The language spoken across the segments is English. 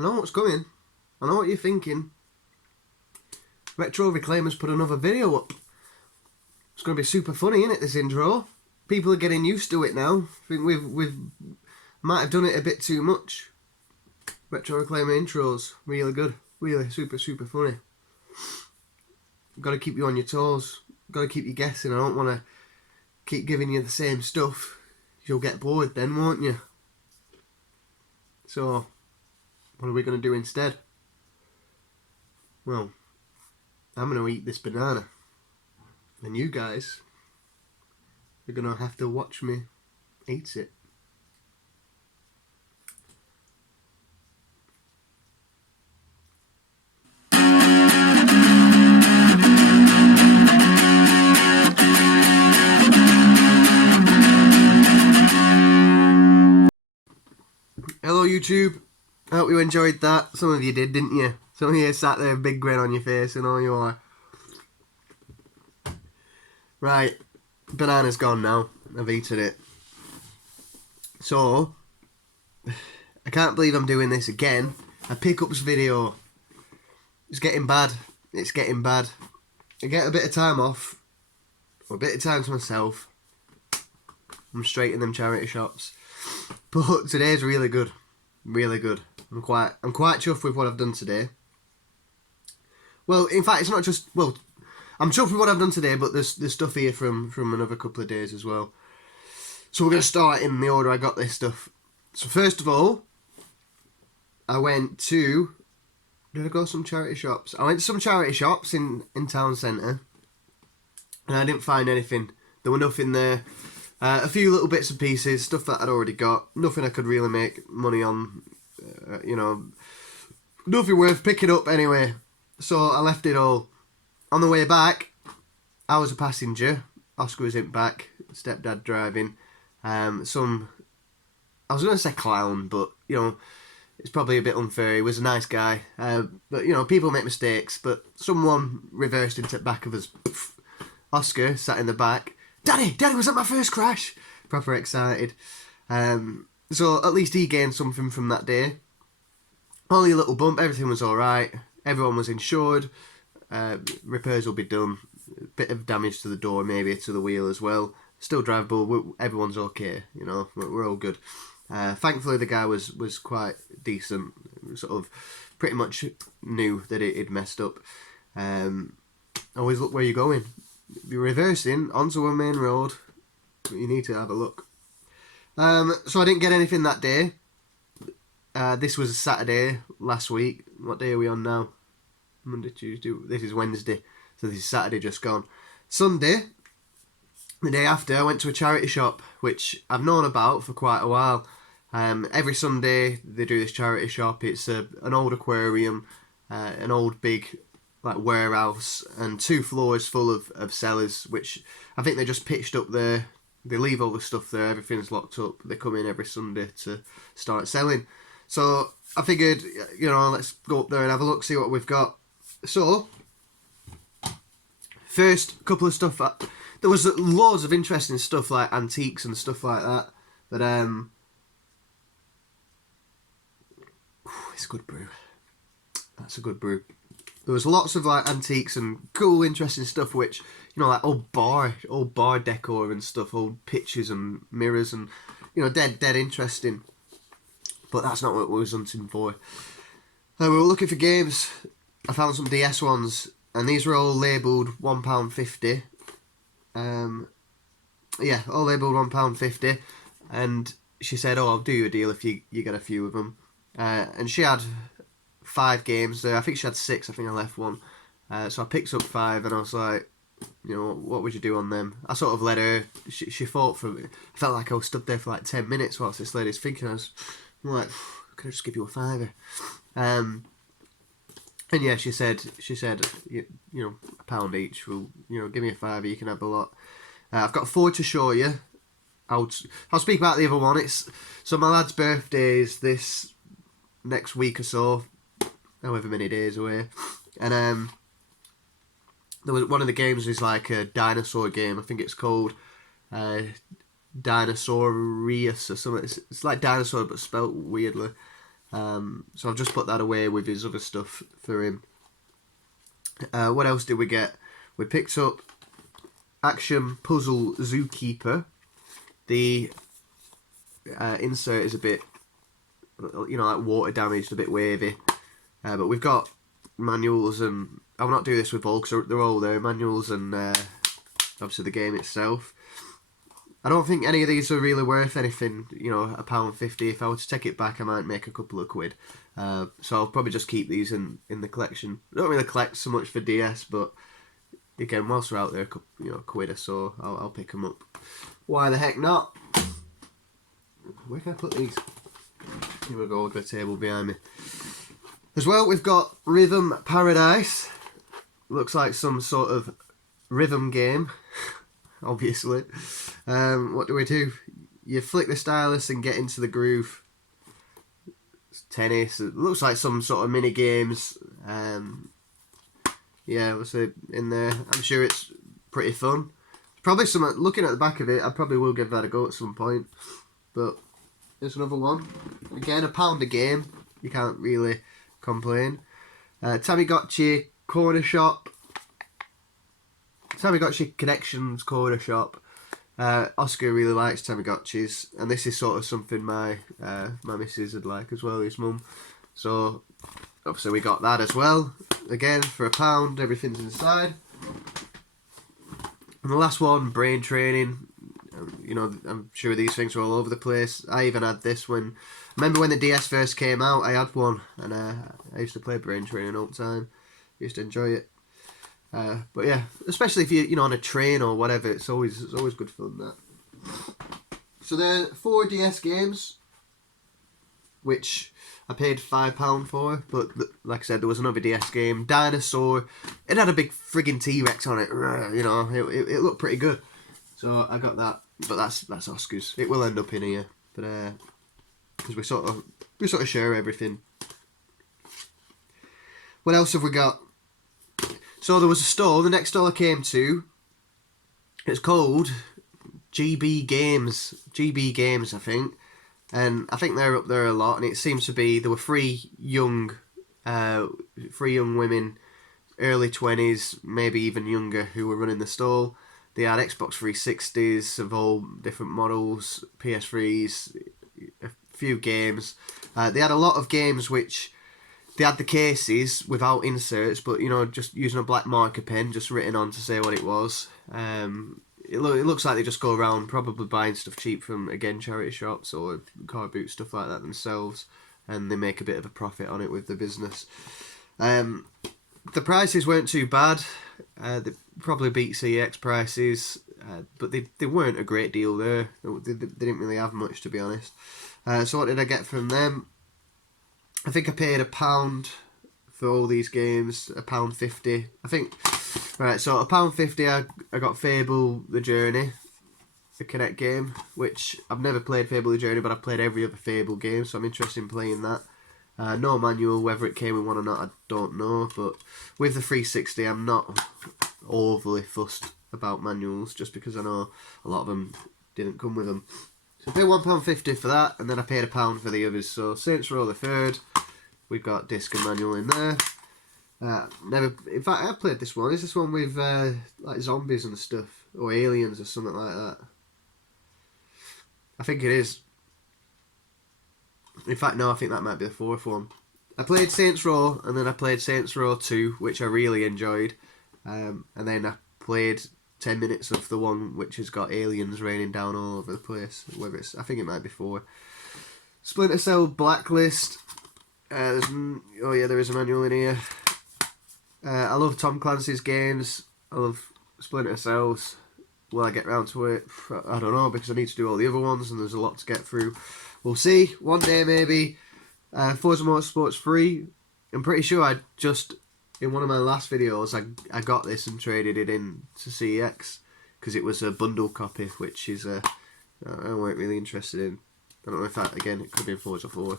I know what's coming. I know what you're thinking. Retro Reclaimers put another video up. It's going to be super funny, isn't it, this intro? People are getting used to it now. I think we've might have done it a bit too much. Retro Reclaimer intros, really good. Really super funny. Got to keep you on your toes. Got to keep you guessing. I don't want to keep giving you the same stuff. You'll get bored then, won't you? So, what are we going to do instead? Well, I'm going to eat this banana. And you guys are going to have to watch me eat it. Hello YouTube, I hope you enjoyed that. Some of you did, didn't you? Some of you sat there with a big grin on your face and all you are. Right, banana's gone now. I've eaten it. So, I can't believe I'm doing this again. A pickups video. It's getting bad. It's getting bad. I get a bit of time off, or a bit of time to myself. I'm straight in them charity shops. But today's really good. Really good. I'm quite chuffed with what I've done today. Well, in fact, it's not just... Well, I'm chuffed with what I've done today, but there's stuff here from another couple of days as well. So we're going to start in the order I got this stuff. So first of all, I went to... Did I go to some charity shops? I went to some charity shops in town centre. And I didn't find anything. There were nothing there. A few little bits and pieces, stuff that I'd already got. Nothing I could really make money on, you know. Nothing worth picking up anyway. So I left it all. On the way back, I was a passenger. Oscar was in back. Stepdad driving. I was going to say clown, but, you know, it's probably a bit unfair. He was a nice guy. But, you know, people make mistakes. But someone reversed into the back of us. Oscar sat in the back. Daddy, was that my first crash? Proper excited. So at least he gained something from that day. Only a little bump, everything was alright. Everyone was insured. Repairs will be done. A bit of damage to the door, maybe to the wheel as well. Still drivable, everyone's okay, you know, we're all good. Thankfully the guy was quite decent. Sort of pretty much knew that it'd messed up. Always look where you're going. You're reversing onto a main road, but you need to have a look. So I didn't get anything that day. This was a Saturday last week. What day are we on now? Monday, Tuesday. This is Wednesday. So this is Saturday just gone. Sunday, the day after, I went to a charity shop, which I've known about for quite a while. Every Sunday they do this charity shop. It's an old aquarium, an old big like warehouse, and 2 floors full of cellars, which I think they just pitched up there. They leave all the stuff there, everything's locked up. They come in every Sunday to start selling. So I figured, you know, let's go up there and have a look, see what we've got. So, first couple of stuff, there was loads of interesting stuff like antiques and stuff like that. But it's a good brew. That's a good brew. There was lots of like antiques and cool, interesting stuff, which, you know, like old bar decor and stuff, old pictures and mirrors, and, you know, dead interesting. But that's not what we was hunting for. We were looking for games. I found some DS ones, and these were all labelled £1.50. Yeah, all labelled £1.50. And she said, "Oh, I'll do you a deal if you get a few of them." And she had 5 games there. I think she had 6. I think I left one. So I picked up 5, and I was like, you know, what would you do on them? I sort of let her. She fought for me. I felt like I was stood there for like 10 minutes whilst this lady's thinking. I'm like, could I just give you a £5? And yeah, she said, you know, £1 each will, you know, give me a £5. You can have a lot. I've got 4 to show you. I'll speak about the other one. So my lad's birthday is this next week or so, however many days away, and there was one of the games is like a dinosaur game. I think it's called Dinosaurius or something. It's like dinosaur but spelt weirdly. So I've just put that away with his other stuff for him. What else did we get? We picked up Action Puzzle Zookeeper. The insert is a bit, like water damaged, a bit wavy. But we've got manuals, and I'll not do this with all because they're all there. Manuals and obviously the game itself. I don't think any of these are really worth anything, £1.50. If I were to take it back, I might make a couple of quid. So I'll probably just keep these in the collection. I don't really collect so much for DS, but again, whilst we're out there, a quid or so, I'll pick them up. Why the heck not? Where can I put these? Here we go, the table behind me. As well, we've got Rhythm Paradise. Looks like some sort of rhythm game. Obviously. What do? You flick the stylus and get into the groove. It's tennis. It looks like some sort of mini games. Yeah, what's it in there? I'm sure it's pretty fun. Probably some. Looking at the back of it, I probably will give that a go at some point. But there's another one. Again, £1 a game. You can't really complain. Tamagotchi Corner Shop. Tamagotchi Connections Corner Shop. Oscar really likes Tamagotchis, and this is sort of something my missus would like as well, his mum. So obviously we got that as well. Again, for £1, everything's inside. And the last one, Brain Training. I'm sure these things are all over the place. I even had this when... Remember when the DS first came out, I had one, and I used to play Brain Training all the time. I used to enjoy it. But yeah, especially if you're on a train or whatever, it's always good fun, that. So there are 4 DS games, which I paid £5 for, but like I said, there was another DS game, Dinosaur. It had a big friggin' T-Rex on it, it looked pretty good. So I got that, but that's Oscar's. It will end up in here, but because we sort of share everything. What else have we got? So there was a store, the next store I came to, it's called GB Games, I think, and I think they're up there a lot, and it seems to be, there were three young women, early 20s, maybe even younger, who were running the store. They had Xbox 360s of all different models, PS3s, a few games. They had a lot of games which... They had the cases without inserts, but just using a black marker pen, just written on to say what it was. It looks like they just go around probably buying stuff cheap from, again, charity shops or car boot, stuff like that themselves, and they make a bit of a profit on it with the business. The prices weren't too bad. They probably beat CX prices, but they weren't a great deal there. They didn't really have much, to be honest. So what did I get from them? I think I paid £1 for all these games, £1.50. I think, right, so £1.50 I got Fable The Journey, the Kinect game, which I've never played Fable The Journey, but I've played every other Fable game, so I'm interested in playing that. No manual, whether it came with one or not, I don't know, but with the 360 I'm not overly fussed about manuals, just because I know a lot of them didn't come with them. So I paid £1.50 for that, and then I paid £1 for the others. So Saints Row the Third, we've got disc and manual in there. In fact, I played this one. Is this one with like zombies and stuff, or aliens or something like that? I think it is. In fact, no, I think that might be the 4th one. I played Saints Row, and then I played Saints Row 2, which I really enjoyed, and then I played 10 minutes of the one which has got aliens raining down all over the place. Whether it's, I think it might be 4. Splinter Cell Blacklist. There is a manual in here. I love Tom Clancy's games. I love Splinter Cells. Will I get round to it? I don't know, because I need to do all the other ones, and there's a lot to get through. We'll see. One day maybe. Forza Motorsports 3. I'm pretty sure I just... In one of my last videos, I got this and traded it in to CX because it was a bundle copy, which is I weren't really interested in. I don't know if that, again, it could be in Forza 4.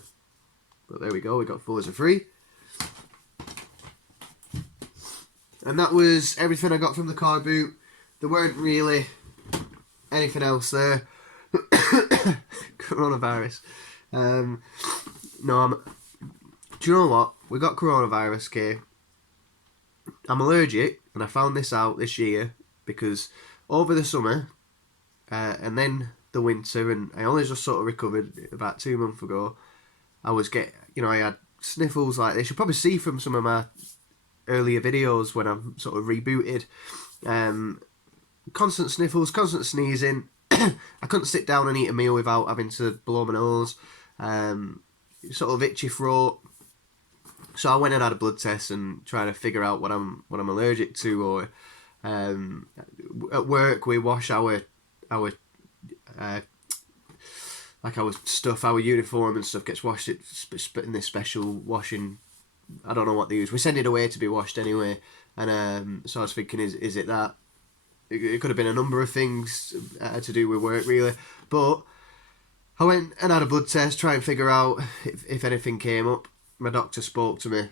But there we go, we got Forza 3. And that was everything I got from the car boot. There weren't really anything else there. Coronavirus. No, Do you know what? We got coronavirus, okay? I'm allergic, and I found this out this year because over the summer and then the winter, and I only just sort of recovered about 2 months ago. I had sniffles like this. You'll probably see from some of my earlier videos when I'm sort of rebooted. Constant sniffles, constant sneezing. I couldn't sit down and eat a meal without having to blow my nose. Sort of itchy throat. So I went and had a blood test and trying to figure out what I'm allergic to. Or at work we wash our stuff, our uniform and stuff gets washed in this special washing. I don't know what they use. We send it away to be washed anyway. And so I was thinking, is it that? It could have been a number of things to do with work, really. But I went and had a blood test, try and figure out if anything came up. My doctor spoke to me.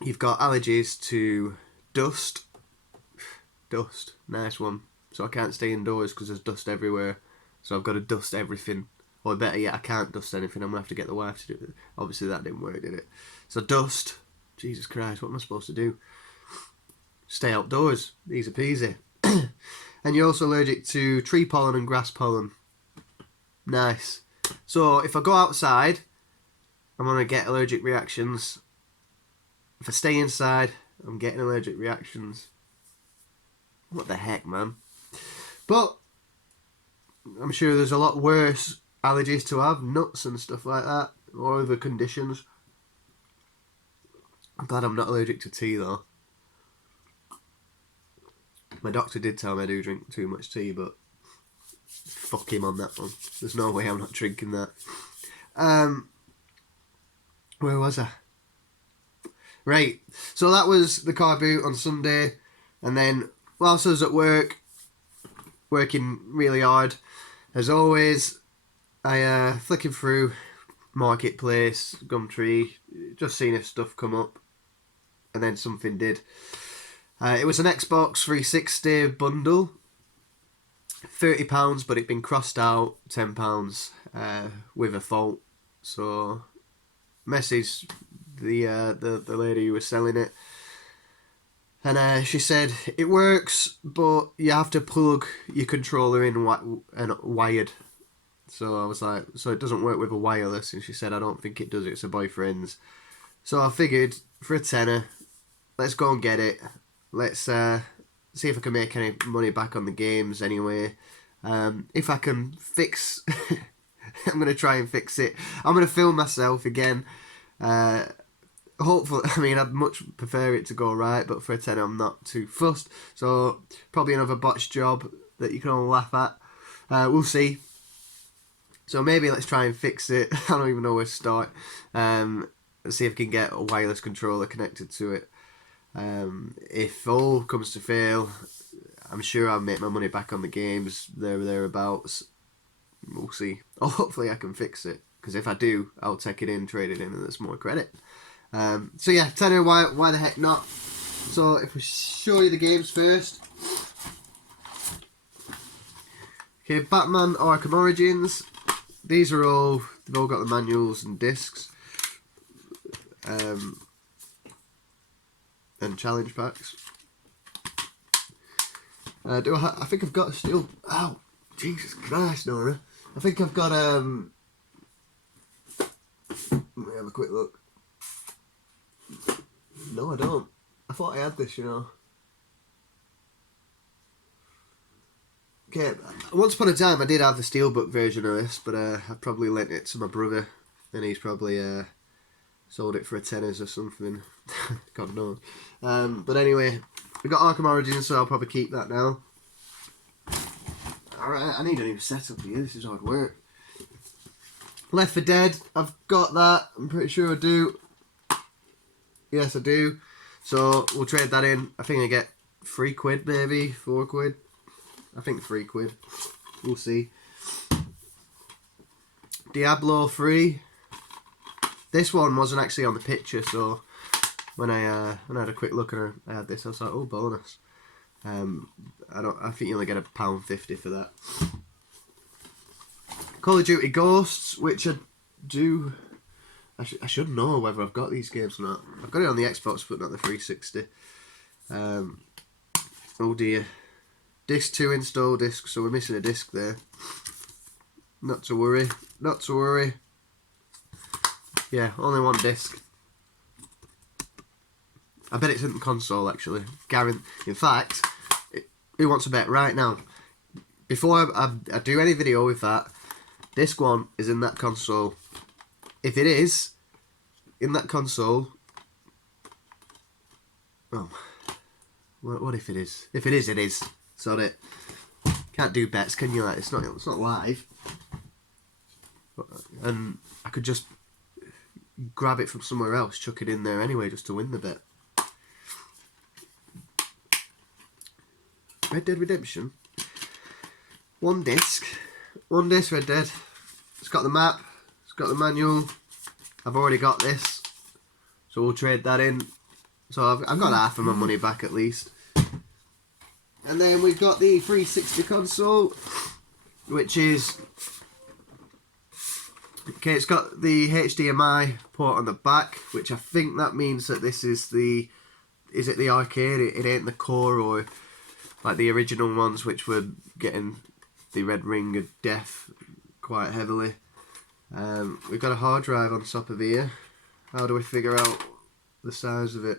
You've got allergies to dust. Dust, nice one. So I can't stay indoors because there's dust everywhere. So I've got to dust everything. Or better yet, I can't dust anything. I'm going to have to get the wife to do it. Obviously that didn't work, did it? So dust. Jesus Christ, what am I supposed to do? Stay outdoors. Easy peasy. And you're also allergic to tree pollen and grass pollen. Nice. So if I go outside, I'm going to get allergic reactions. If I stay inside, I'm getting allergic reactions. What the heck, man? But I'm sure there's a lot worse allergies to have, nuts and stuff like that, or other conditions. I'm glad I'm not allergic to tea, though. My doctor did tell me I do drink too much tea, but fuck him on that one. There's no way I'm not drinking that. Where was I? Right, so that was the car boot on Sunday, and then whilst I was at work, working really hard, as always, I flicking through Marketplace, Gumtree, just seeing if stuff come up, and then something did. It was an Xbox 360 bundle, £30, but it'd been crossed out £10 with a fault. So messaged the lady who was selling it, and she said it works, but you have to plug your controller in and wired. So I was like, so it doesn't work with a wireless? And she said, I don't think it does. It's a boyfriend's. So I figured for a tenner, let's go and get it. Let's see if I can make any money back on the games anyway. If I can fix... I'm going to try and fix it. I'm going to film myself again. Hopefully, I mean, I'd much prefer it to go right, but for a tenner I'm not too fussed. So probably another botched job that you can all laugh at. We'll see. So maybe let's try and fix it. I don't even know where to start. Let's see if I can get a wireless controller connected to it. If all comes to fail, I'm sure I'll make my money back on the games, there or thereabouts. We'll see. Or hopefully I can fix it, because if I do, I'll take it in, trade it in, and there's more credit. So yeah, tenner, why the heck not? So if we show you the games first. Okay, Batman Arkham Origins. These are all, they've all got the manuals and discs. And challenge packs. I think I've got still. Ow, Jesus Christ, Nora! I think I've got Let me have a quick look. No, I don't. I thought I had this, you know. Okay, once upon a time I did have the steelbook version of this, but I probably lent it to my brother, and he's probably sold it for a tenners or something. God knows. But anyway, we got Arkham Origins, so I'll probably keep that now. Alright, I need a new setup here. This is hard work. Left 4 Dead, I've got that. I'm pretty sure I do. Yes, I do. So we'll trade that in. I think I get £3 maybe, £4. I think £3. We'll see. Diablo 3. This one wasn't actually on the picture, so when I had a quick look and I had this, I was like, oh, bonus. I think you only get £1.50 for that. Call of Duty Ghosts, which I do I should know whether I've got these games or not. I've got it on the Xbox, but not the 360. Oh dear. Disc 2 install disc, so we're missing a disc there. Not to worry. Not to worry. Yeah, only one disc. I bet it's in the console, actually. In fact, who wants to bet right now? Before I do any video with that, disc 1 is in that console. If it is in that console... Oh. What if it is? If it is, it is. Sod it. Can't do bets, can you? Like, it's not live. And I could just grab it from somewhere else, chuck it in there anyway, just to win the bet. Red Dead Redemption. One disc, Red Dead. It's got the map, it's got the manual. I've already got this, so we'll trade that in. So I've got half of my money back at least. And then we've got the 360 console, which is... Okay, it's got the HDMI port on the back, which I think that means that this is the... Is it the arcade? It ain't the core or like the original ones, which were getting the red ring of death quite heavily. We've got a hard drive on top of here. How do we figure out the size of it?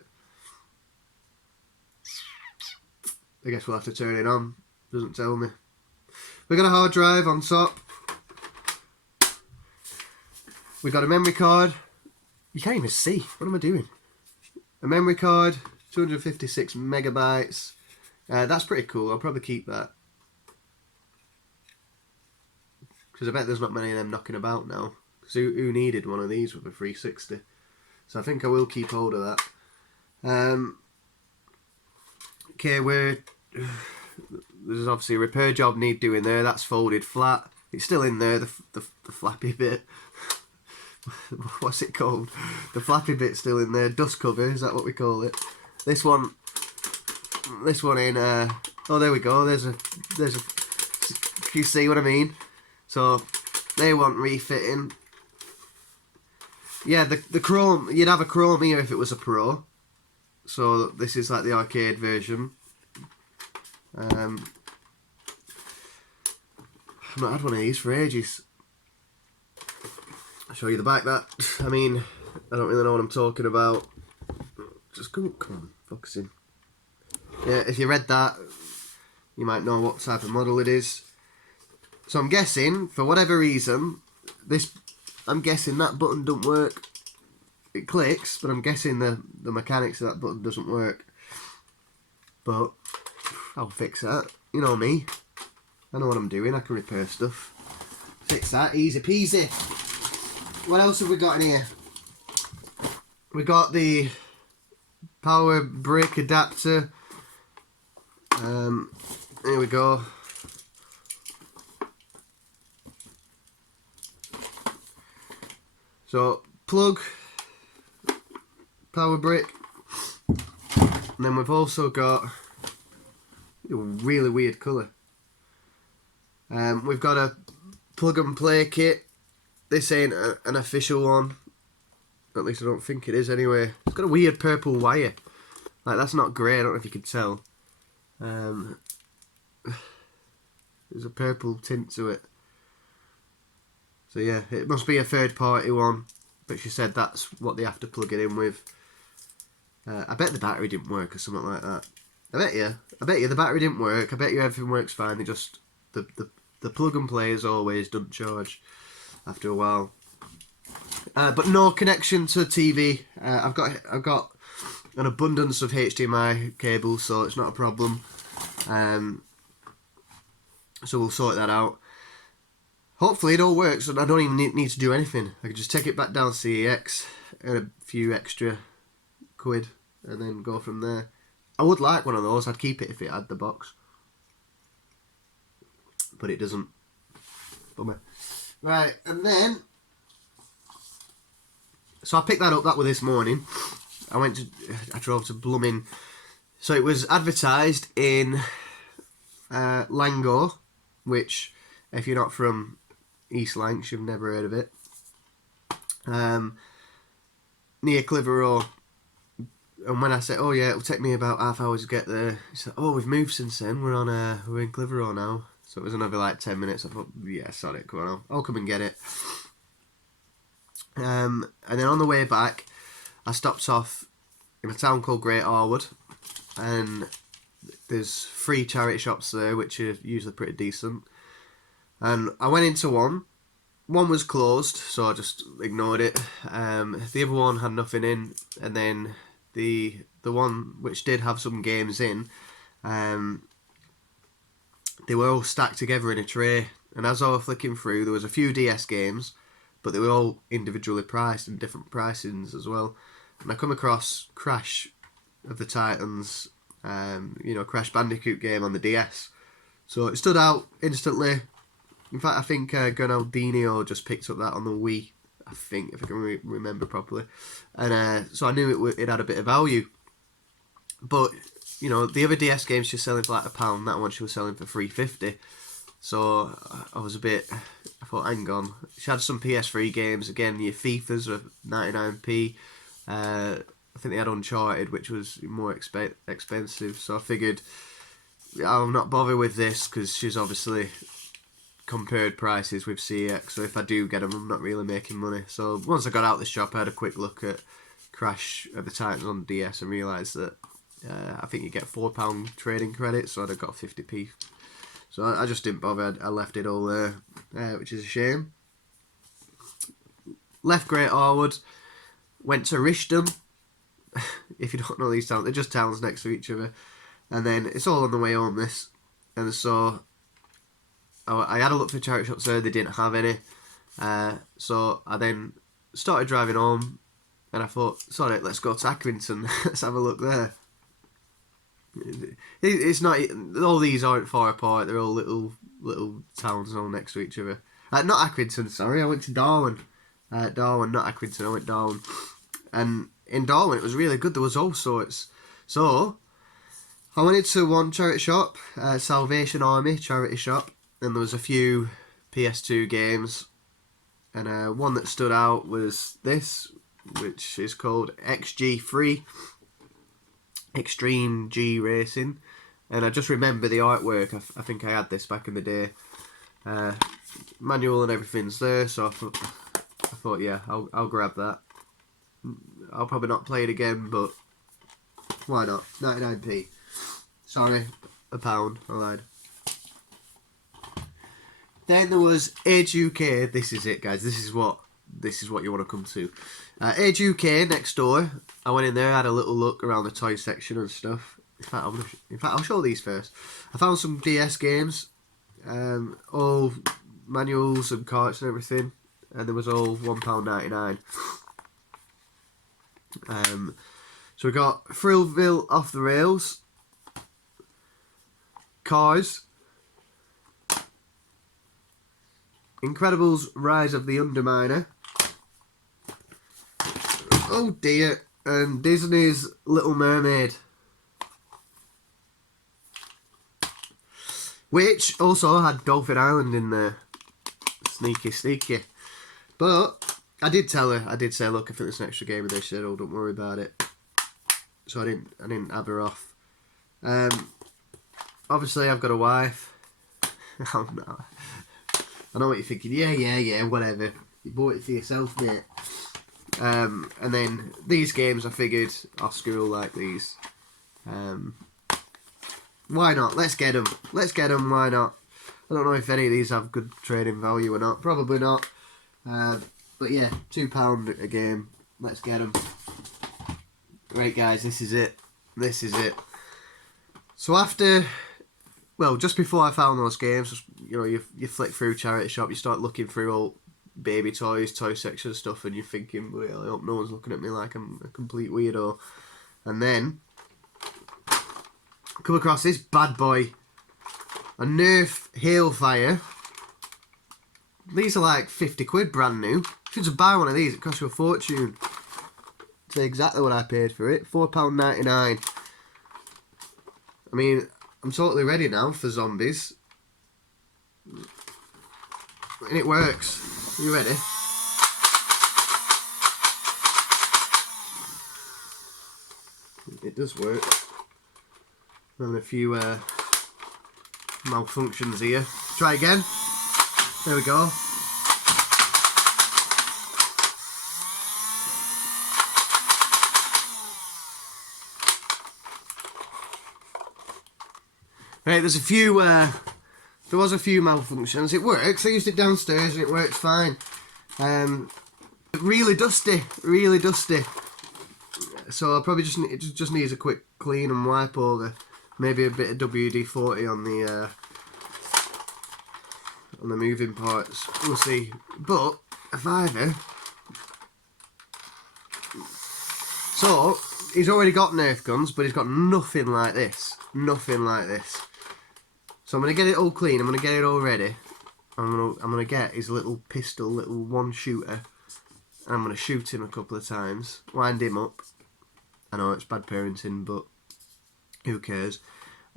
I guess we'll have to turn it on. Doesn't tell me. We've got a hard drive on top. We've got a memory card. You can't even see. What am I doing? A memory card, 256 megabytes. That's pretty cool. I'll probably keep that. Because I bet there's not many of them knocking about now. Because who needed one of these with a 360? So I think I will keep hold of that. Okay, there's obviously a repair job need doing there. That's folded flat. It's still in there, the flappy bit. What's it called? The flappy bit's still in there. Dust cover, is that what we call it? This one in. Oh, there we go. There's a. You see what I mean? So they want refitting. Yeah, the chrome. You'd have a chrome here if it was a pro. So this is like the arcade version. I've not had one of these for ages. I'll show you the back. That, I mean, I don't really know what I'm talking about. Just come on, focus in. Yeah, if you read that, you might know what type of model it is. So I'm guessing, for whatever reason, I'm guessing that button doesn't work. It clicks, but I'm guessing the mechanics of that button doesn't work. But I'll fix that. You know me. I know what I'm doing. I can repair stuff. Fix that. Easy peasy. What else have we got in here? We got the power brick adapter. Here we go. So plug, power brick, and then we've also got a really weird colour. We've got a plug and play kit. This ain't an official one. At least I don't think it is anyway. It's got a weird purple wire. Like, that's not grey, I don't know if you can tell. There's a purple tint to it. So yeah, it must be a third party one. But she said that's what they have to plug it in with. I bet the battery didn't work or something like that. I bet you the battery didn't work. I bet you everything works fine. They just the plug and play as always doesn't charge after a while. But no connection to TV. I've got an abundance of HDMI cables, so it's not a problem. So we'll sort that out. Hopefully it all works and I don't even need to do anything. I can just take it back down to CEX, earn a few extra quid, and then go from there. I would like one of those. I'd keep it if it had the box, but it doesn't. Bummer. Right, and then so I picked that up. That was this morning. I drove to Blooming. So it was advertised in Langor, which, if you're not from East Lancs, you've never heard of it. near Clitheroe. And when I said, oh yeah, it'll take me about half hour to get there, he said, oh, we've moved since then. We're in Clitheroe now. So it was another like 10 minutes. I thought, yeah, sorry, come on, I'll come and get it. And then on the way back, I stopped off in a town called Great Harwood, and there's 3 charity shops there, which are usually pretty decent. And I went into one. One was closed, so I just ignored it. The other one had nothing in, and then the one which did have some games in, they were all stacked together in a tray. And as I was flicking through, there was a few DS games, but they were all individually priced and different pricings as well. And I come across Crash of the Titans, Crash Bandicoot game on the DS. So it stood out instantly. In fact, I think Gonaldinho just picked up that on the Wii, I think, if I can remember properly. And so I knew it had a bit of value. But, the other DS games she was selling for like £1, that one she was selling for $3.50. So I thought, hang on. She had some PS3 games, again, your FIFAs were 99p. I think they had Uncharted, which was more expensive. So I figured, I'll not bother with this, because she's obviously compared prices with CX, so if I do get them, I'm not really making money. So once I got out the shop, I had a quick look at Crash of the Titans on DS and realised that I think you get £4 trading credits, so I'd have got 50p. So I just didn't bother. I left it all there, which is a shame. Left Great Harwood, went to Rishton. If you don't know these towns, they're just towns next to each other. And then it's all on the way home, this. And so I had a look for charity shops there, they didn't have any. So I then started driving home, and I thought, sorry, let's go to Accrington, let's have a look there. It's not, all these aren't far apart, they're all little towns all next to each other. Not Accrington, sorry, I went to Darwin. Darwin, not Accrington, I went Darwin. And in Darwin it was really good, there was all sorts. So I went into one charity shop, Salvation Army charity shop, and there was a few PS2 games, and one that stood out was this, which is called XG3, Extreme G Racing, and I just remember the artwork. I think I had this back in the day. Manual and everything's there, so I thought, yeah, I'll grab that. I'll probably not play it again, but why not? 99p. Sorry, £1. I lied. Then there was Age UK. This is it, guys. This is what you want to come to. Age UK next door. I went in there, had a little look around the toy section and stuff. In fact, I'll show these first. I found some DS games, all manuals and carts and everything, and there was all £1.99. So we got Thrillville Off the Rails, Cars, Incredibles Rise of the Underminer, oh dear, and Disney's Little Mermaid, which also had Dolphin Island in there. Sneaky. But I did tell her, I did say, look, I think there's an extra game, and they said, oh, don't worry about it. So I didn't have her off. Obviously I've got a wife. Oh no. I know what you're thinking, yeah, whatever. You bought it for yourself, mate. And then these games, I figured Oscar will like these. Why not? Let's get them, why not? I don't know if any of these have good trading value or not. Probably not. But yeah, £2 a game. Let's get them. Right, guys, this is it. So after, well, just before I found those games, you flick through charity shop, you start looking through all baby toys, toy section stuff, and you're thinking, well, I hope no one's looking at me like I'm a complete weirdo. And then come across this bad boy, a Nerf Hailfire. These are like 50 quid brand new. If you just buy one of these, it costs you a fortune. It's exactly what I paid for it, £4.99. I mean, I'm totally ready now for zombies. And it works. Are you ready? it does work. I'm having a few malfunctions here. Try again. There we go. Right, there was a few malfunctions. It works. I used it downstairs and it works fine. Really dusty, really dusty. So I probably it just needs a quick clean and wipe over. Maybe a bit of WD-40 on the moving parts. We'll see. But a fiver. So he's already got Nerf guns, but he's got nothing like this. Nothing like this. So I'm gonna get it all clean. I'm gonna get it all ready. I'm gonna get his little pistol, little one shooter, and I'm gonna shoot him a couple of times, wind him up. I know it's bad parenting, but who cares?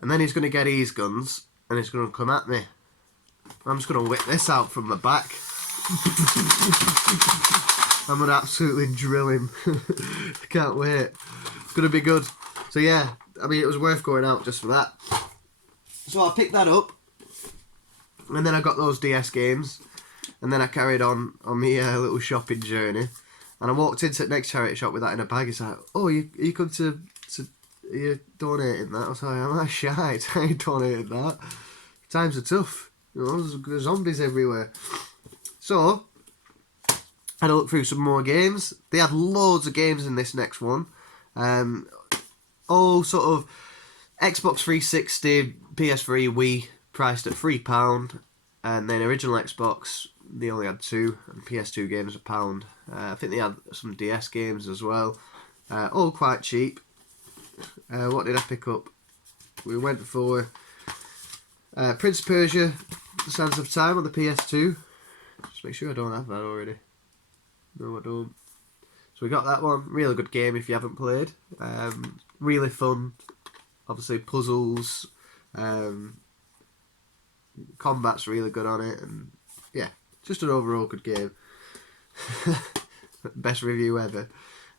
And then he's gonna get his guns, and he's gonna come at me. I'm just gonna whip this out from the back. I'm gonna absolutely drill him. I can't wait. It's gonna be good. So yeah, I mean, it was worth going out just for that. So I picked that up, and then I got those DS games, and then I carried on my little shopping journey, and I walked into the next charity shop with that in a bag. It's like, oh, you come to are you donating that? I was like, I'm not shy. I ain't donating that. Times are tough. You know, there's zombies everywhere. So I had a look through some more games. They had loads of games in this next one. All sort of Xbox 360, PS3, Wii, priced at £3, and then original Xbox, they only had 2, and PS2 games £1. I think they had some DS games as well, all quite cheap. What did I pick up? We went for Prince of Persia, The Sands of Time on the PS2. Just make sure I don't have that already. No, I don't. So we got that one. Really good game if you haven't played. Really fun. Obviously puzzles. Combat's really good on it, and yeah, just an overall good game. Best review ever.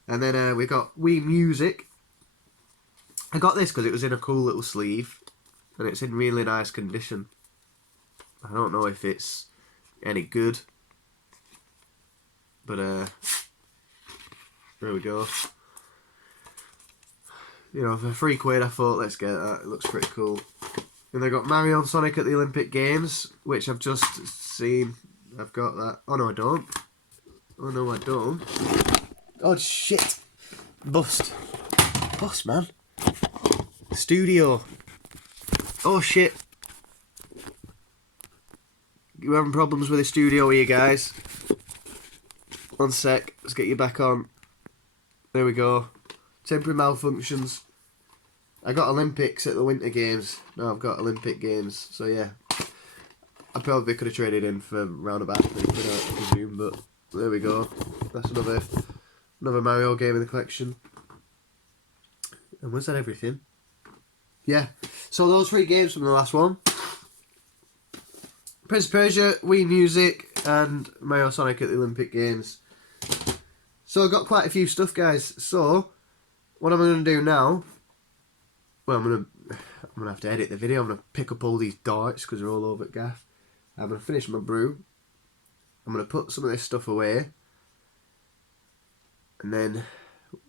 And then we got Wii Music. I got this because it was in a cool little sleeve, and it's in really nice condition. I don't know if it's any good, but there we go. You know, for £3 I thought, let's get that. It looks pretty cool. And I got Mario and Sonic at the Olympic Games, which I've just seen. I've got that. Oh no, I don't. Oh no, I don't. Oh shit! Bust, man. Studio. Oh shit! You having problems with the studio here, guys? One sec. Let's get you back on. There we go. Temporary malfunctions. I got Olympics at the Winter Games. No, I've got Olympic Games. So yeah, I probably could have traded in for roundabout £3, I presume. But there we go. That's another Mario game in the collection. And was that everything? Yeah. So those 3 games from the last one: Prince of Persia, Wii Music, and Mario Sonic at the Olympic Games. So I got quite a few stuff, guys. So what I'm going to do now, well, I'm gonna have to edit the video. I'm gonna pick up all these darts because they're all over at gaff. I'm gonna finish my brew. I'm gonna put some of this stuff away, and then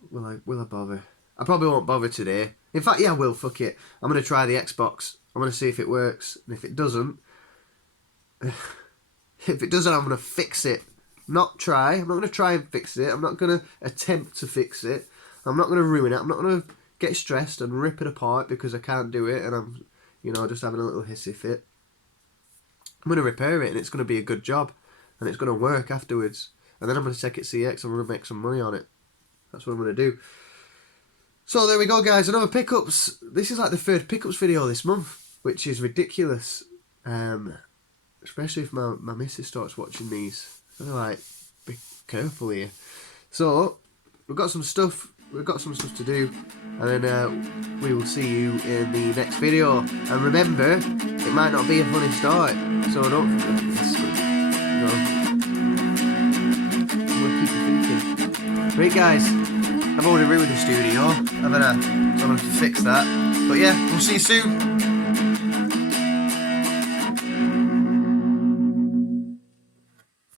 will I bother? I probably won't bother today. In fact, yeah, I will. Fuck it. I'm gonna try the Xbox. I'm gonna see if it works, and if it doesn't, I'm gonna fix it. Not try. I'm not gonna try and fix it. I'm not gonna attempt to fix it. I'm not gonna ruin it. I'm not gonna get stressed and rip it apart because I can't do it and I'm, you know, just having a little hissy fit. I'm going to repair it and it's going to be a good job and it's going to work afterwards. And then I'm going to take it CX and I'm going to make some money on it. That's what I'm going to do. So there we go, guys. Another pickups. This is like the 3rd pickups video this month, which is ridiculous. Especially if my missus starts watching these. I'm like, be careful here. So we've got some stuff to do, and then we will see you in the next video. And remember, it might not be a funny start, so don't, you know, we'll keep you thinking. Right, guys, I've already ruined the studio, haven't I? So I'm going to have to fix that. But yeah, we'll see you soon.